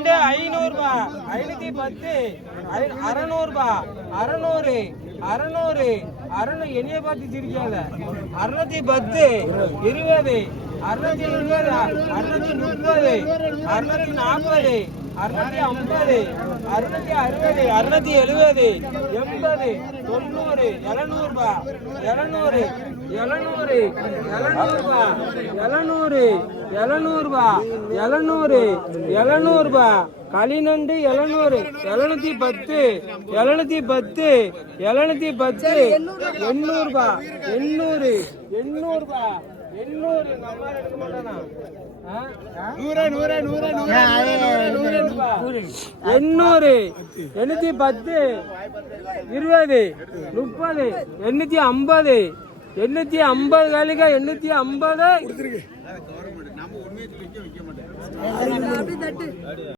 ரெண்டு ஐநூறுபா. ஐநூத்தி பத்து அறநூறுபா. அறநூறு அறநூறு அறநூறு. என்னைய பார்த்து சிரிக்கல அறுநூத்தி பத்து இருபது. அறுநூத்தி இருபது அறுநூத்தி முப்பது அறுநூத்தி நாற்பது அறுநூத்தி ஐம்பது அறுநூத்தி அறுபது அறுநூத்தி எழுபது எண்பது தொண்ணூறு எழுநூறுபா. எழுநூறு எழுநூறு எழுநூறுபா. எழுநூறு. எழுநூறுபா எழுநூறு எழுநூறுபா. களிநண்டு எழுநூறு எழுநூத்தி பத்து எழுநூத்தி பத்து எழுநூத்தி பத்து. எண்ணூறுபா எண்ணூறு எண்ணூறுபா எண்ணூறு? எண்ணூறு எண்ணூத்தி பத்து இருபது முப்பது எண்ணூத்தி ஐம்பது எண்ணூத்தி ஐம்பது வேலைக்கா எண்ணூத்தி ஐம்பது.